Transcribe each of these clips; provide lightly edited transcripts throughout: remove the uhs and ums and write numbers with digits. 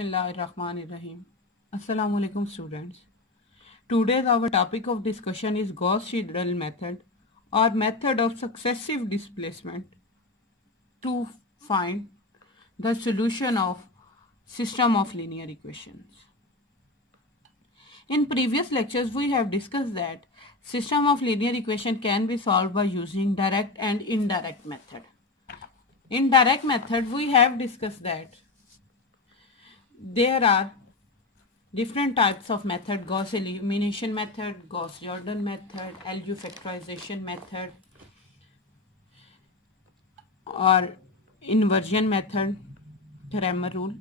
Bismillahirrahmanirrahim. Assalamu alaikum students. Today's our topic of discussion is Gauss-Seidal method or method of successive displacement to find the solution of system of linear equations. In previous lectures we have discussed that system of linear equation can be solved by using direct and indirect method. In direct method we have discussed that there are different types of method: Gauss elimination method, Gauss-Jordan method, LU factorization method, or inversion method, theorem rule.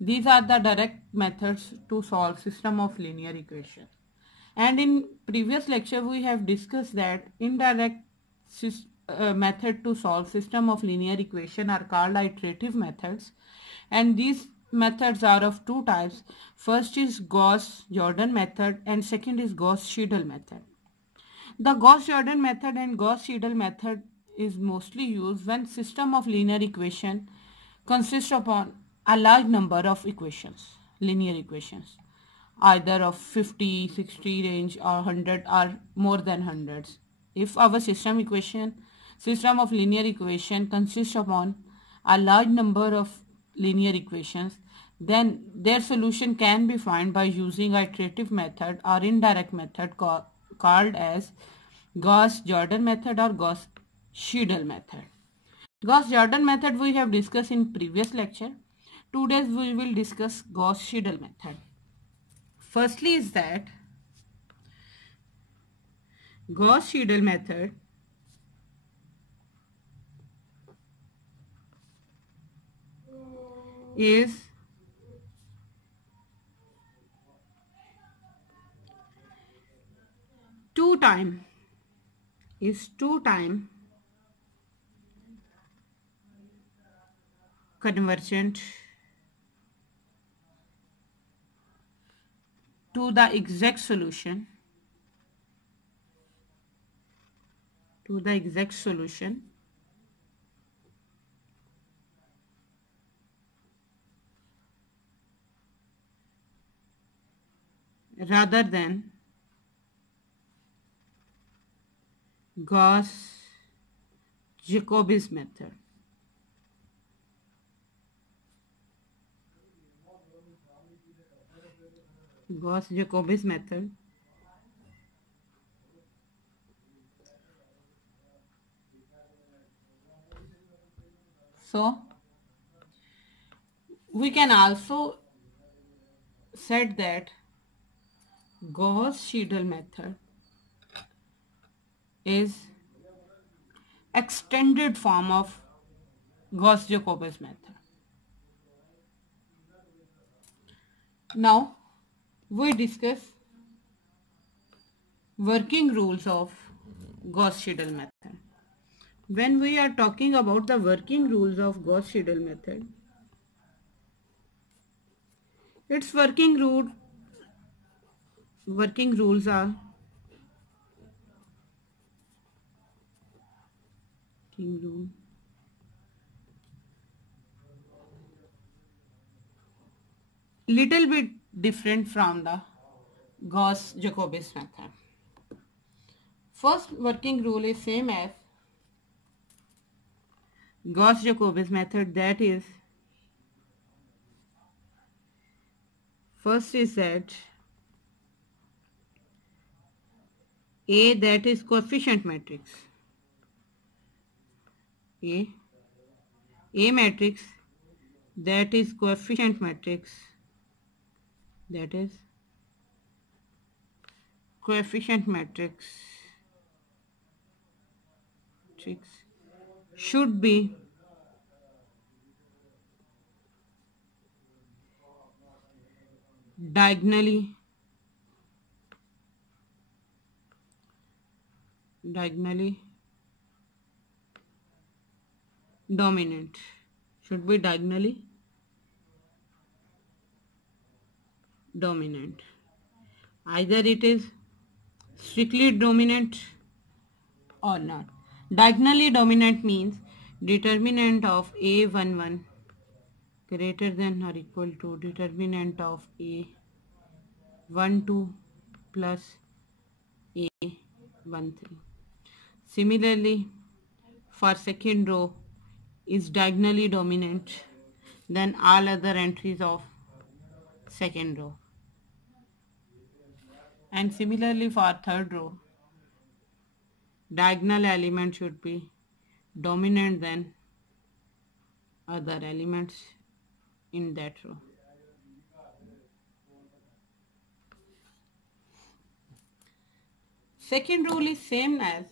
These are the direct methods to solve system of linear equation. And in previous lecture we have discussed that indirect method to solve system of linear equation are called iterative methods, and these methods are of two types. First is Gauss-Jordan method and second is Gauss-Seidal method. The Gauss-Jordan method and Gauss-Seidal method is mostly used when system of linear equation consists upon a large number of equations, linear equations, either of 50, 60 range or 100 or more than hundreds. If our system of linear equation consists upon a large number of linear equations, then their solution can be found by using iterative method or indirect method called as Gauss-Jordan method or Gauss-Seidal method. Gauss-Jordan method we have discussed in previous lecture. Today we will discuss Gauss-Seidal method. Firstly is that Gauss-Seidal method is two time convergent to the exact solution rather than Gauss-Jacobi's method. Gauss-Jacobi's method so we can also said that Gauss-Seidal method is extended form of Gauss-Jacobi's method. Now we discuss working rules of Gauss-Seidal method. When we are talking about the working rules of Gauss-Seidal method, its working rules are little bit different from the Gauss-Jacobi's method. First working rule is same as Gauss-Jacobi's method, that is, first is that A, that is coefficient matrix, A matrix, that is coefficient matrix, that is coefficient matrix should be diagonally dominant, either it is strictly dominant or not. Diagonally dominant means determinant of A11 greater than or equal to determinant of A12 plus A13. Similarly, for second row is diagonally dominant than all other entries of second row. And similarly for third row, diagonal element should be dominant than other elements in that row. Second rule is same as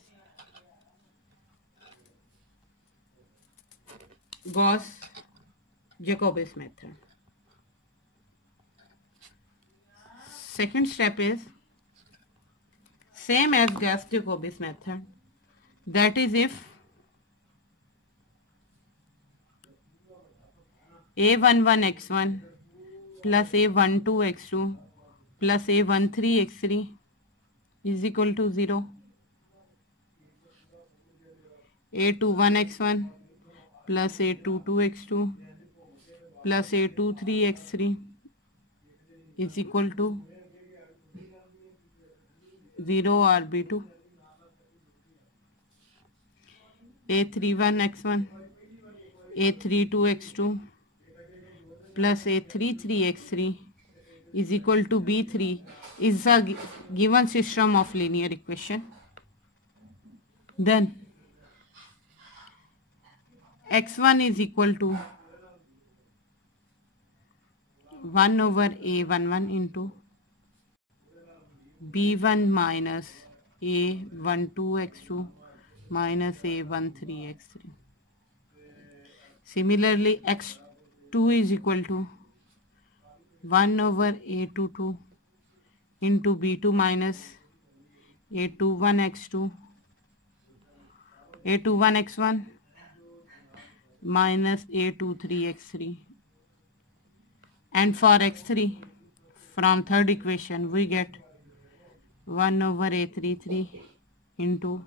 Gauss-Jacobi's method. Second step is same as Gauss-Jacobi's method. That is, if A11x1 plus A12x2 plus A13x3 is equal to 0, A21x1 plus A22x2 plus A23x3 is equal to 0 or B2, A31x1 A32x2 plus A33x3 is equal to B3 is a given system of linear equation. Then x1 is equal to 1 over A11 into B1 minus A12x2 minus A13x3. Similarly, x2 is equal to 1 over A22 into B2 minus A21x2 A21x1 minus A23x3. And for x3, from third equation we get 1 over A33 into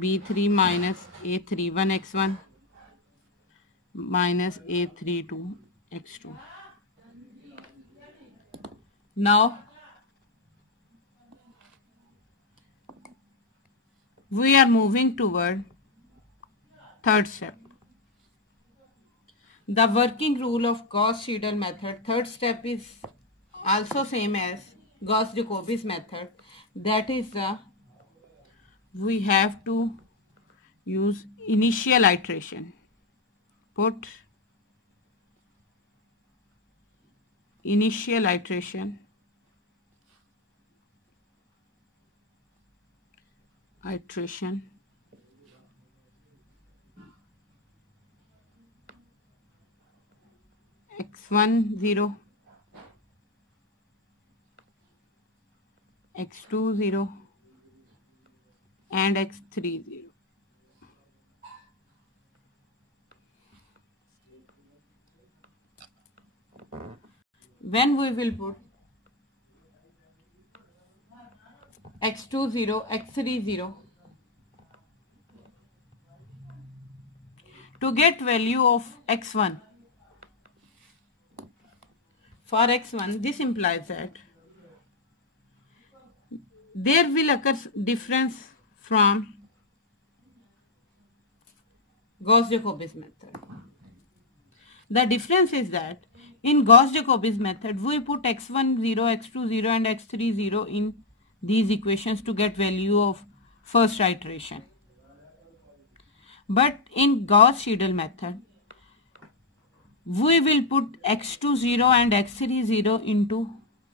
B3 minus A31x1 minus A32x2. Now we are moving toward third step. The working rule of Gauss-Seidal method, third step is also same as Gauss-Jacobi's method. That is, we have to use initial iteration. Put initial iteration x1 0, x2 0 and x3 0. When we will put x2 0, x3 0, to get value of x1, for x1 this implies that there will occur difference from Gauss-Jacobi's method. The difference is that in Gauss-Jacobi's method we put x1 0, x2 0 and x3 0 in these equations to get value of first iteration. But in Gauss-Seidal method we will put x2 0 and x3 0 into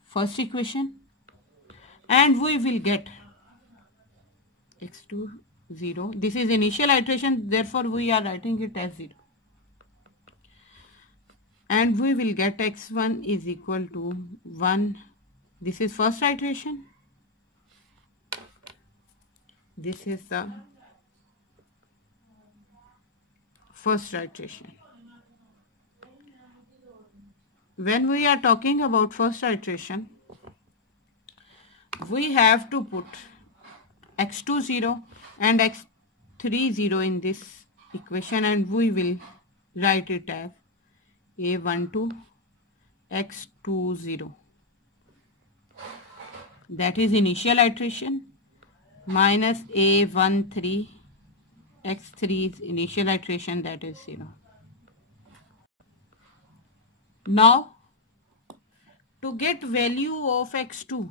first equation and we will get x2 0. This is initial iteration, therefore we are writing it as 0. And we will get x1 is equal to 1. This is first iteration. This is the first iteration. When we are talking about first iteration, we have to put x2 0 and x3 0 in this equation and we will write it as A12 x20, that is initial iteration, minus A13 x3 is initial iteration, that is 0. Now to get value of x2,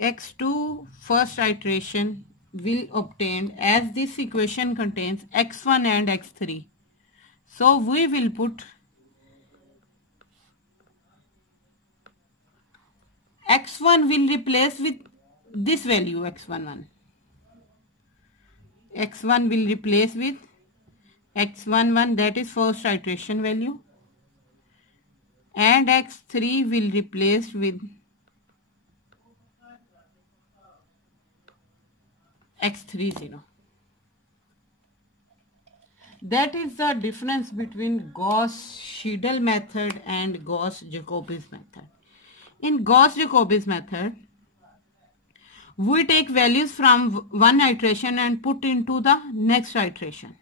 x2 first iteration will obtain, as this equation contains x1 and x3. So we will put x1 will replace with this value x11. x1 will replace with x11, that is first iteration value, and x3 will replace with x30. That is the difference between Gauss-Seidal method and Gauss-Jacobi's method. In Gauss-Jacobi's method, we take values from one iteration and put into the next iteration.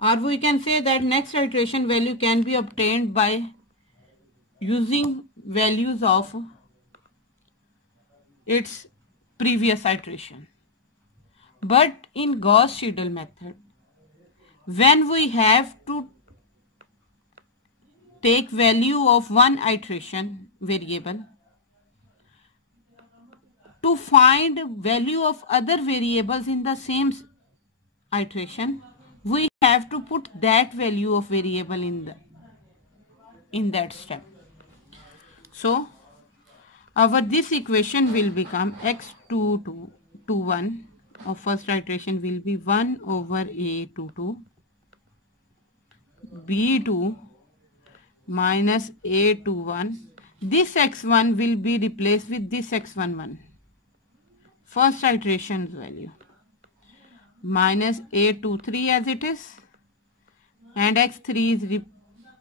Or we can say that next iteration value can be obtained by using values of its previous iteration. But in Gauss-Seidal method, when we have to take value of one iteration variable, to find value of other variables in the same iteration, we have to put that value of variable in that step. So our this equation will become x21 of first iteration will be 1 over A22 B2 minus A21. This x1 will be replaced with this x11, first iteration's value, minus A23 as it is, and x3 is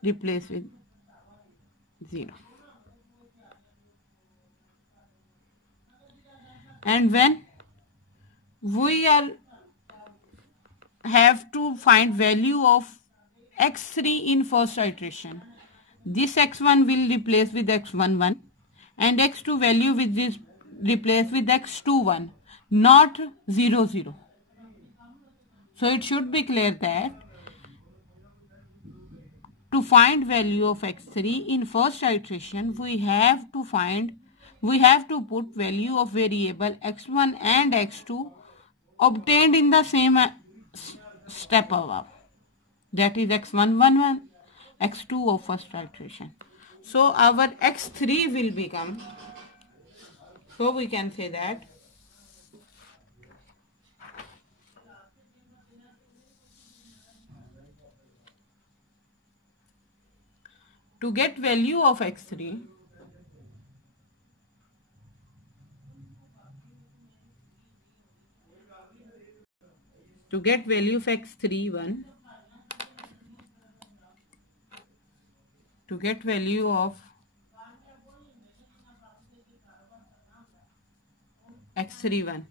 replaced with 0. And when we have to find value of x3 in first iteration, this x1 will replace with x11 and x2 value will be replaced with x21, not 0, 0. So it should be clear that to find value of x3 in first iteration, we have to put value of variable x1 and x2 obtained in the same step above, that is x11, x2 of first iteration. So our x3 will become, so we can say that to get value of x3, to get value of x31, to get value of x31,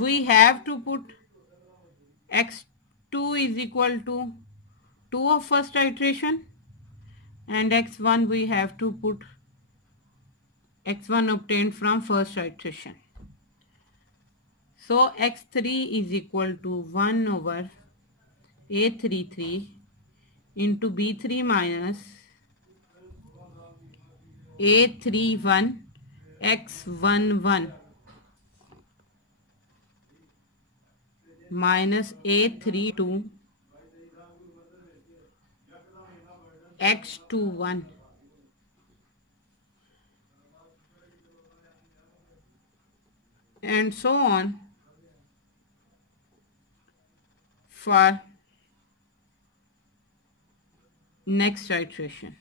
we have to put x2 is equal to 2 of first iteration, and x1 we have to put x1 obtained from first iteration. So x3 is equal to 1 over A33 into B3 minus A31 x11 minus A32 x21 and so on for next iteration.